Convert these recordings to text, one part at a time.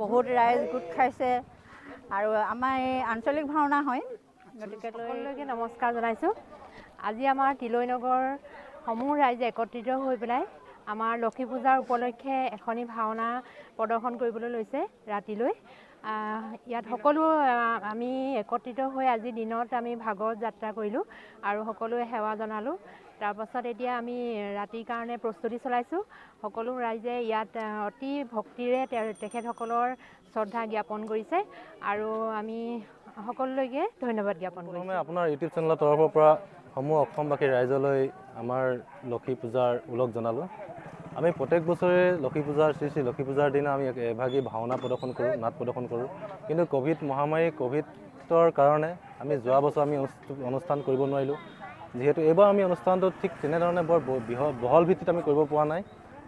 বহুত ৰাইজ গোট খাইছে আৰু আমাৰ এই আঞ্চলিক ভাওনা হয়। গতিকে সকলোকে নমস্কাৰ জনাইছোঁ। আজি আমাৰ তিলৈ নগৰ সমূহ ৰাইজে একত্ৰিত হৈ পেলাই আমাৰ লক্ষী পূজাৰ উপলক্ষে এখনি ভাওনা প্ৰদৰ্শন কৰিবলৈ লৈছে ৰাতিলৈ। ইয়াত সকলো আমি একত্ৰিত হৈ আজি দিনত আমি ভাগৱত যাত্ৰা কৰিলোঁ আৰু সকলোৱে সেৱা জনালোঁ। তাৰপাছত এতিয়া আমি ৰাতিৰ কাৰণে প্ৰস্তুতি চলাইছোঁ। সকলো ৰাইজে ইয়াত অতি ভক্তিৰে তেখেতসকলৰ শ্ৰদ্ধা জ্ঞাপন কৰিছে আৰু আমি সকলোলৈকে ধন্যবাদ জ্ঞাপন কৰিছোঁ। আপোনাৰ ইউটিউব চেনেলৰ তৰফৰ পৰা সমূহ অসমবাসী ৰাইজলৈ আমাৰ লক্ষী পূজাৰ ওলগ জনালোঁ। আমি প্ৰত্যেক বছৰে লক্ষী পূজাৰ শ্ৰী লক্ষী পূজাৰ দিনা আমি এভাগী ভাওনা প্ৰদৰ্শন কৰোঁ, নাট প্ৰদৰ্শন কৰোঁ। কিন্তু ক'ভিড মহামাৰী ক'ভিডৰ কাৰণে আমি যোৱা বছৰ আমি অনুষ্ঠান কৰিব নোৱাৰিলোঁ। যিহেতু এইবাৰ আমি অনুষ্ঠানটো ঠিক তেনেধৰণে বৰ বহল ভিত্তিত আমি কৰিব পৰা নাই।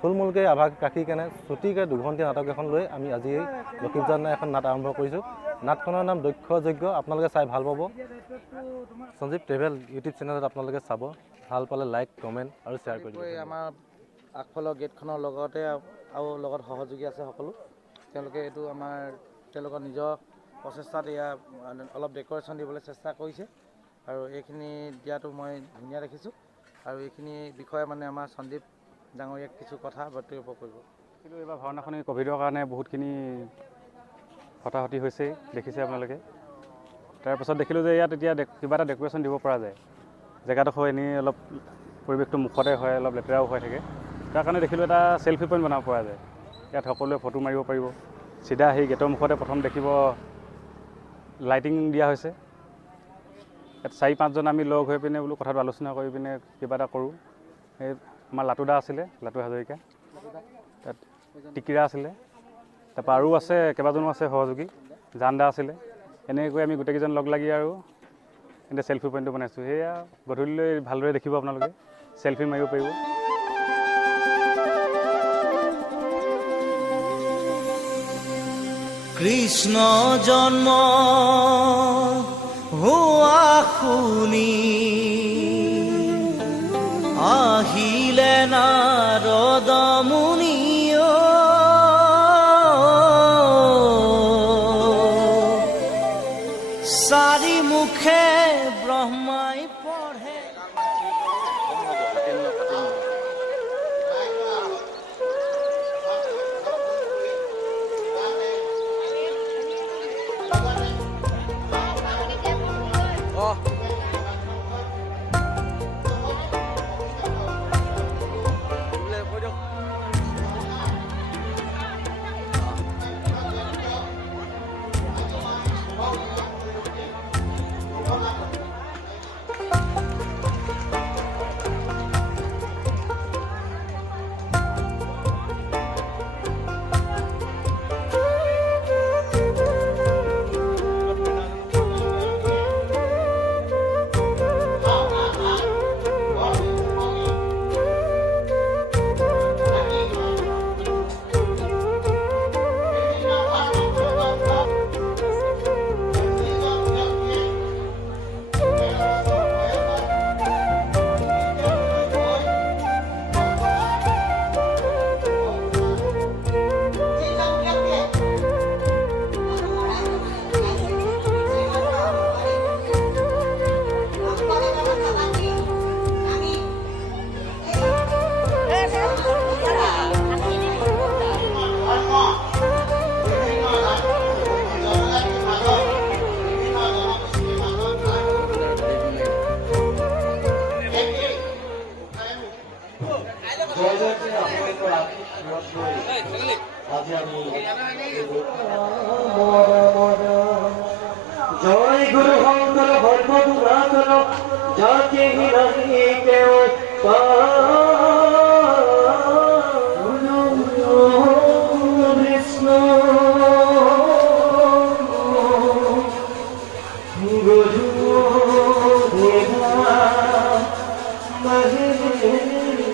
থুলমূলকৈ আভাস ৰাখি কেনে ছুটিকৈ 2 ঘণ্টীয়া নাটক এখন লৈ আমি আজি লক্ষী পূজাৰ দিনা এখন নাট আৰম্ভ কৰিছোঁ। নাটখনৰ নাম দক্ষ যজ্ঞ। আপোনালোকে চাই ভাল পাব। সঞ্জীৱ ট্ৰেভেল ইউটিউব চেনেলত আপোনালোকে চাব। ভাল পালে লাইক, কমেণ্ট আৰু শ্বেয়াৰ কৰিব। আমাৰ আগফালৰ গেটখনৰ লগতে আৰু লগত সহযোগী আছে সকলো। তেওঁলোকে এইটো তেওঁলোকৰ নিজৰ প্ৰচেষ্টাত এয়া অলপ ডেক'ৰেশ্যন দিবলৈ চেষ্টা কৰিছে আৰু এইখিনি দিয়াটো মই ধুনীয়া দেখিছোঁ। আৰু এইখিনি বিষয়ে আমাৰ সঞ্জীৱ ডাঙৰীয়াক কিছু কথা বক্তব্য কৰিব। কিন্তু এইবাৰ ভাওনাখনি ক'ভিডৰ কাৰণে বহুতখিনি হতাহতি হৈছে, দেখিছে আপোনালোকে। তাৰপাছত দেখিলোঁ যে ইয়াত এতিয়া কিবা এটা ডেক'ৰেশ্যন দিব পৰা যায়। জেগাডোখৰ এনেই অলপ পৰিৱেশটো মুখতে হয়, অলপ লেতেৰাও হৈ থাকে। তাৰ কাৰণে দেখিলোঁ এটা চেল্ফি পইণ্ট বনাব পৰা যায়। ইয়াত সকলোৱে ফটো মাৰিব পাৰিব। চিধা সেই গেটৰ মুখতে প্ৰথম দেখিব লাইটিং দিয়া হৈছে। ইয়াত 4-5জন আমি লগ হৈ পিনে বোলো কথাটো আলোচনা কৰি পিনে কিবা এটা কৰোঁ। সেই আমাৰ লাটুদা আছিলে, লাটু হাজৰিকা, তাত টিকিৰা আছিলে, তাৰপৰা আৰু আছে কেইবাজনো আছে সহযোগী, জানদা আছিলে, এনেকৈ আমি গোটেইকেইজন লগ লাগি আৰু এতিয়া চেল্ফি পইণ্টটো বনাইছোঁ। সেয়া গধূলিলৈ ভালদৰে দেখিব আপোনালোকে, চেল্ফি মাৰিব পাৰিব। কৃষ্ণ জন্ম হোৱা শুনি আহিলে নাৰদ মুনি, চাৰি মুখে ব্ৰহ্মাই পঢ়ে। জয় গুরু শঙ্কর ভর্মপুরাতন যাকে হিরানি কেউ কৃষ্ণ গুরু দেবা মহেশ্বর।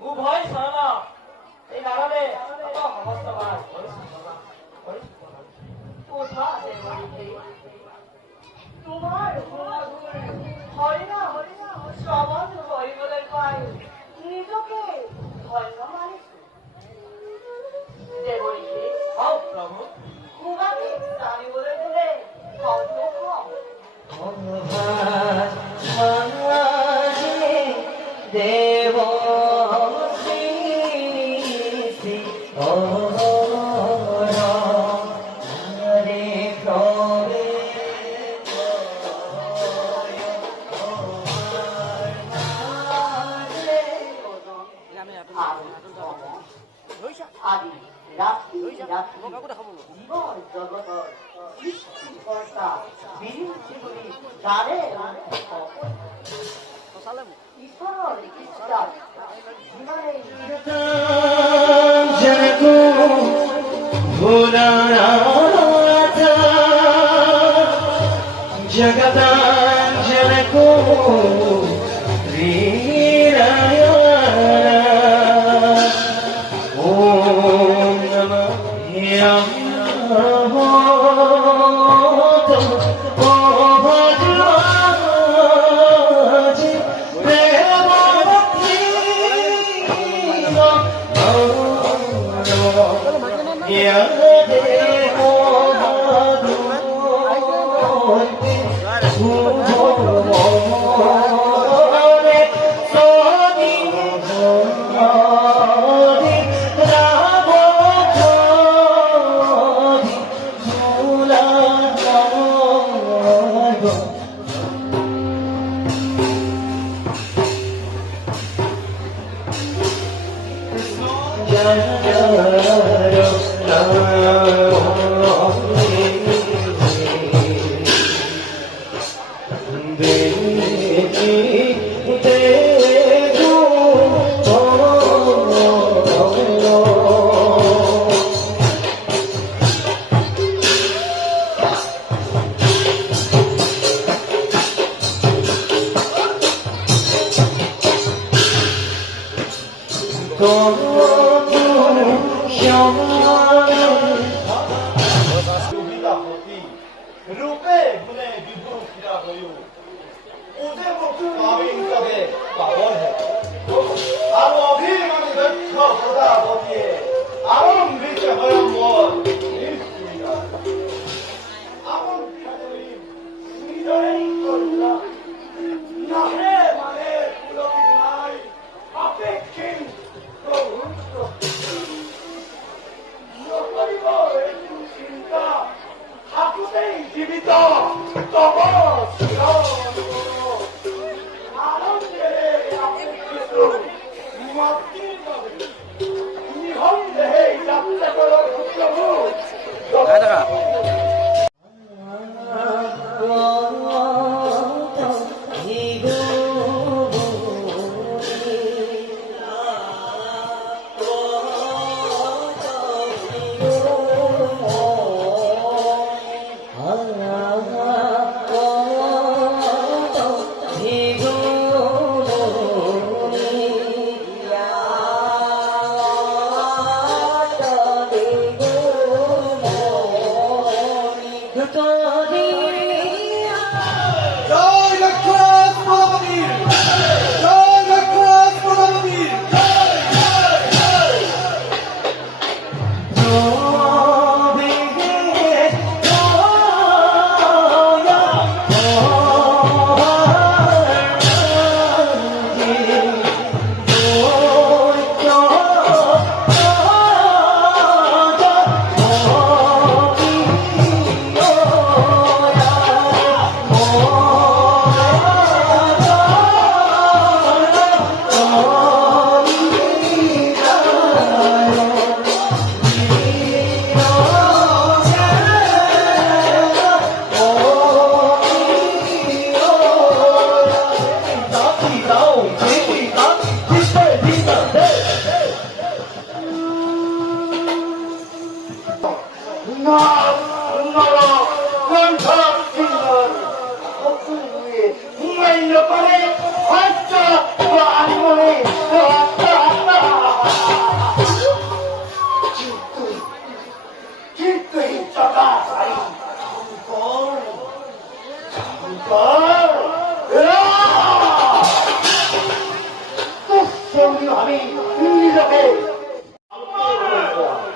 উভয় শরণ এই নারদে সমস্ত বার তোমার হরিনা হরিনা শ্রবণ হরিবলে পাই নিজকে ধন্য মানে দেবরীকে হও প্রভু কুমারী জানিবলে দিলে কত কম দেব আদি রাত্রি জীবন জগতর সৃষ্টিকর্তা বিরুদ্ধে বলি জানে ঈশ্বর ইচ্ছা জীবনে জনকো ভোলানাথ জগদাঞ্জনকো রূপে গুণে বিভু ফিরা হইও ওতে মুক্তি পাবে হিসাবে পাবন হে আর অভিমানী দক্ষ প্রজাপতিয়ে আরম্ভিত হয় মন আপন খালি নিজেই করলা নাহে মানে পুলকি নাই আপেক্ষিক প্রভু নকরিব একটু চিন্তা হাকুতেই জীবিত তব আনন্দে কিছু মুক্তির পাবে নিঃসন্দেহে যাত্রা করার প্রভু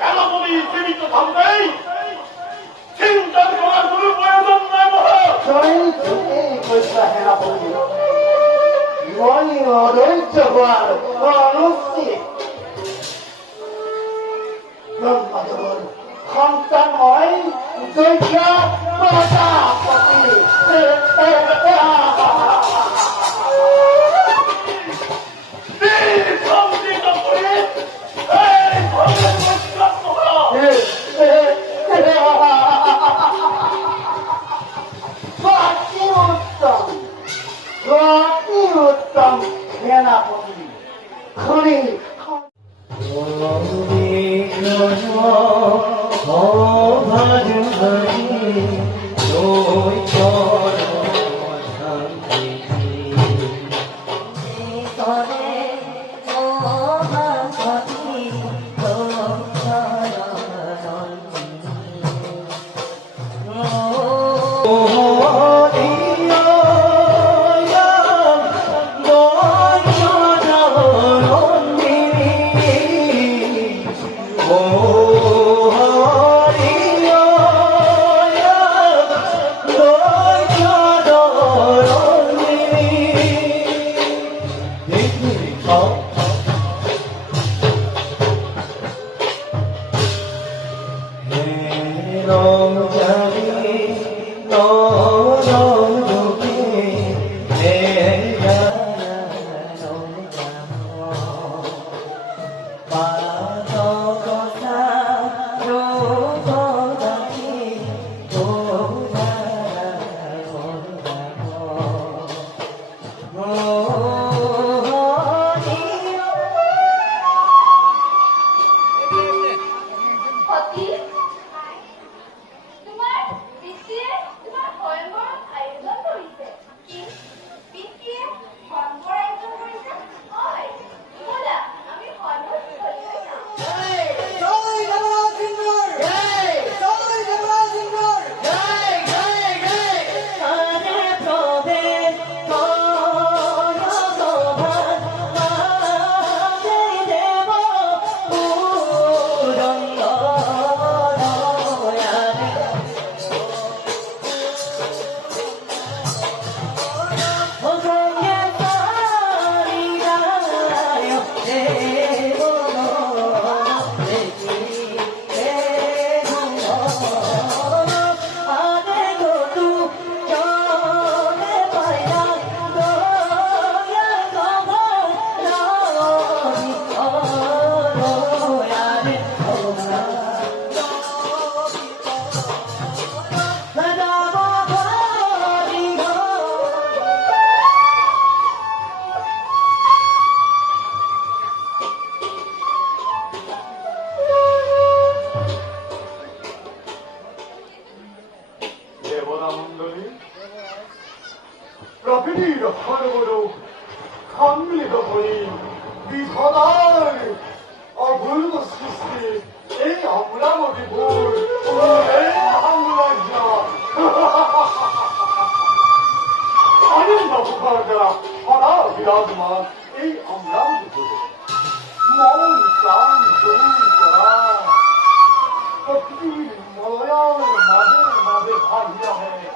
এমনই জীবিত থাকবেই চিন্তার করার কোনো প্রয়োজন নাই মহারাজ। সন্তান হয় দৈত্য প্রজাপতি। উত্তম সেনাপতি খনি প্রকৃতির খড়গড় সম্মিলিত হয়ে বিধনার অপূর্ব সৃষ্টি এই অমরাবতী ফুল আনন্দ মুখর দ্বারা সদা বিরাজমান এই অমরাবতী ফুল মন প্রাণ জয়ী করা প্রকৃতির মলয়ার মাঝে মাঝে ভাগিয়া হয়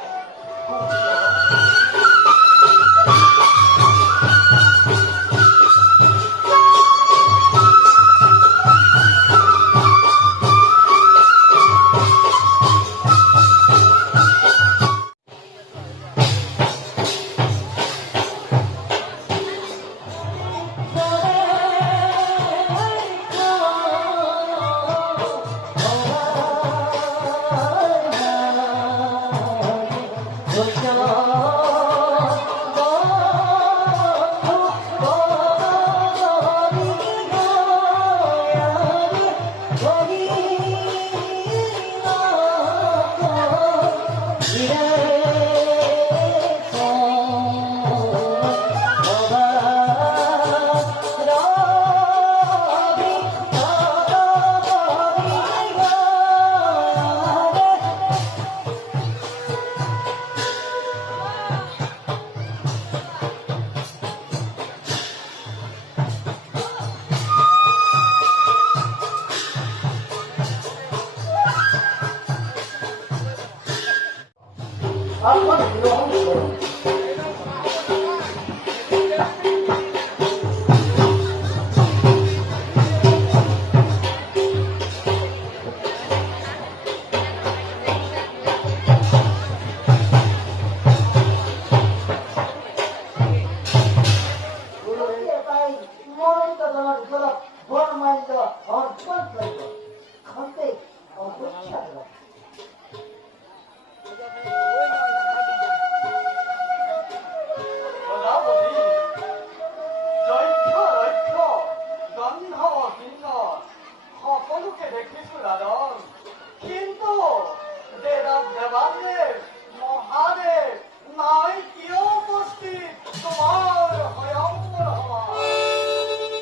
আসন গ্রহণ করুন। সকলোকে দেখিছো ৰাজন, কিন্তু দেৱ দেৱাদেৱ মহাদেৱ নাই কিয় উপস্থিত তোমাৰ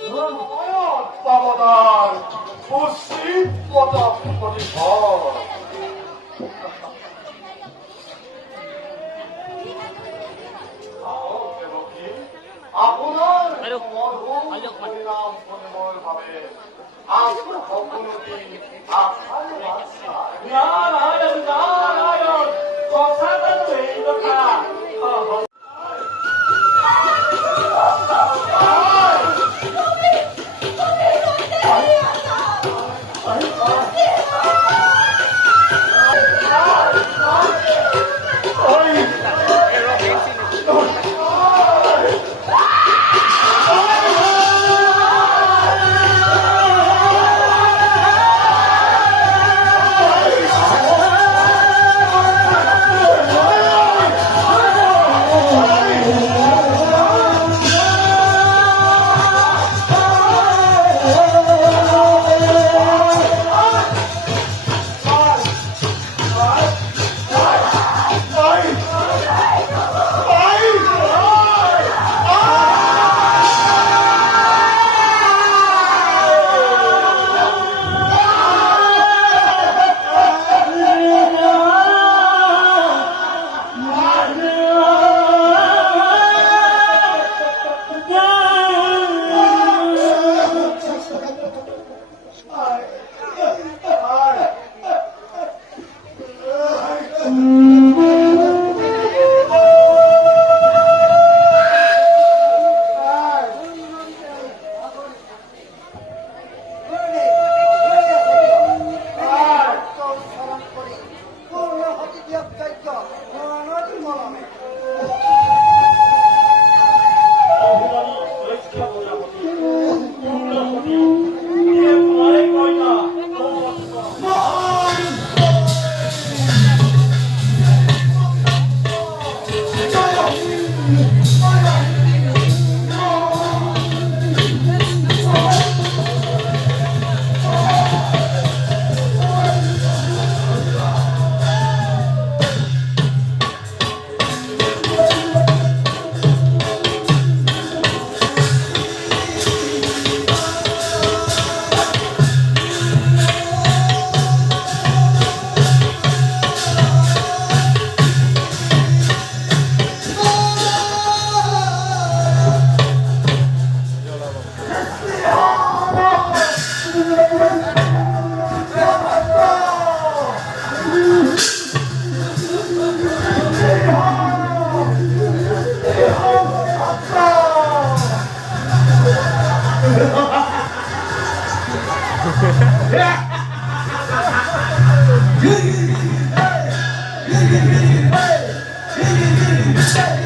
স্বয়ংবৰ পাবনার উচিত পদক প্রতিফল আপনার মধুর পরিণাম পরিমল ভাবে আপনার সকলকে আশার বাসায় নারায়ণ নারায়ণ কথাটা তো এই কথা Hey!